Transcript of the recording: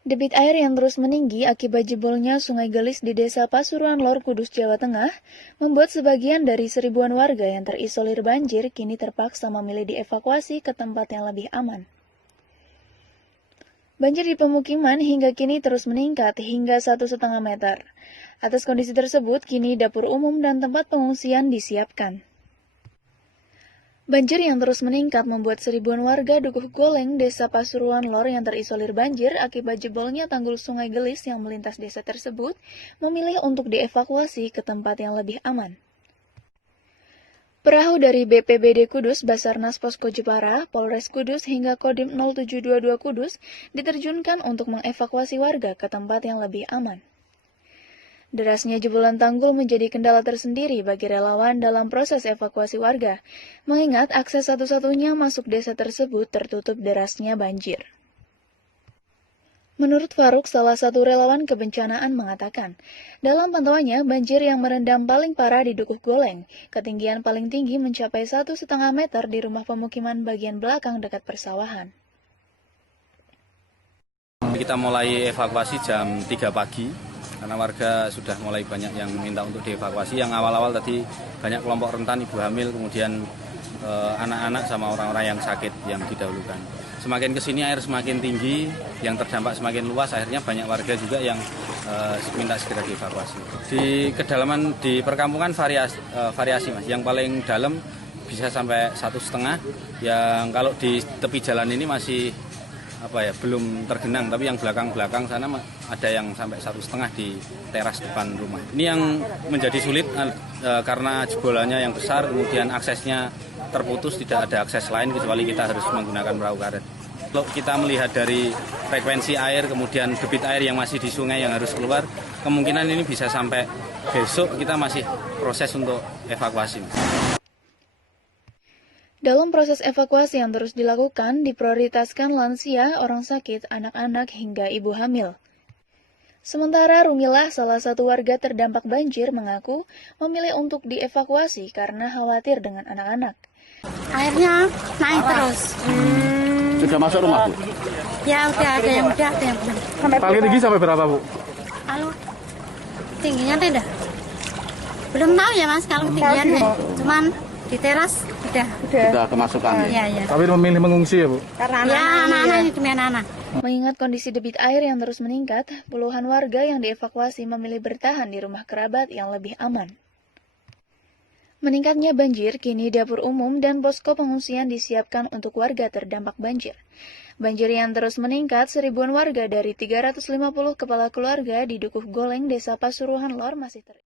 Debit air yang terus meninggi akibat jebolnya Sungai Gelis di Desa Pasuruan Lor, Kudus, Jawa Tengah, membuat sebagian dari seribuan warga yang terisolir banjir kini terpaksa memilih dievakuasi ke tempat yang lebih aman. Banjir di pemukiman hingga kini terus meningkat hingga 1,5 meter. Atas kondisi tersebut, kini dapur umum dan tempat pengungsian disiapkan. Banjir yang terus meningkat membuat seribuan warga Dukuh Goleng, Desa Pasuruan Lor yang terisolir banjir akibat jebolnya tanggul Sungai Gelis yang melintas desa tersebut memilih untuk dievakuasi ke tempat yang lebih aman. Perahu dari BPBD Kudus, Basarnas Posko Jepara, Polres Kudus hingga Kodim 0722 Kudus diterjunkan untuk mengevakuasi warga ke tempat yang lebih aman. Derasnya jebolan tanggul menjadi kendala tersendiri bagi relawan dalam proses evakuasi warga, mengingat akses satu-satunya masuk desa tersebut tertutup derasnya banjir. Menurut Faruk, salah satu relawan kebencanaan mengatakan, dalam pantauannya banjir yang merendam paling parah di Dukuh Goleng, ketinggian paling tinggi mencapai 1,5 meter di rumah pemukiman bagian belakang dekat persawahan. Kita mulai evakuasi jam 3 pagi. Karena warga sudah mulai banyak yang minta untuk dievakuasi. Yang awal-awal tadi banyak kelompok rentan, ibu hamil, kemudian anak-anak sama orang-orang yang sakit yang didahulukan. Semakin kesini air semakin tinggi, yang terdampak semakin luas, akhirnya banyak warga juga yang minta segera dievakuasi. Di kedalaman di perkampungan variasi mas, yang paling dalam bisa sampai 1,5, yang kalau di tepi jalan ini masih belum tergenang, tapi yang belakang-belakang sana ada yang sampai 1,5 di teras depan rumah. Ini yang menjadi sulit karena jebolannya yang besar, kemudian aksesnya terputus, tidak ada akses lain kecuali kita harus menggunakan perahu karet. Kalau kita melihat dari frekuensi air, kemudian debit air yang masih di sungai yang harus keluar, kemungkinan ini bisa sampai besok kita masih proses untuk evakuasi. Dalam proses evakuasi yang terus dilakukan, diprioritaskan lansia, orang sakit, anak-anak, hingga ibu hamil. Sementara Rumilah, salah satu warga terdampak banjir, mengaku memilih untuk dievakuasi karena khawatir dengan anak-anak. Airnya naik terus. Sudah masuk rumah, Bu? Ya udah ada yang belum. Paling tinggi sampai berapa, Bu? Kalau tingginya tidak. Belum tahu ya Mas kalau tinggiannya. Cuman di teras Sudah kemasukan ya? Iya. Tapi memilih mengungsi ya, Bu? Karena anak-anak ini demi anak-anak. Mengingat kondisi debit air yang terus meningkat, puluhan warga yang dievakuasi memilih bertahan di rumah kerabat yang lebih aman. Meningkatnya banjir, kini dapur umum dan posko pengungsian disiapkan untuk warga terdampak banjir. Banjir yang terus meningkat, seribuan warga dari 350 kepala keluarga di Dukuh Goleng, Desa Pasuruan Lor masih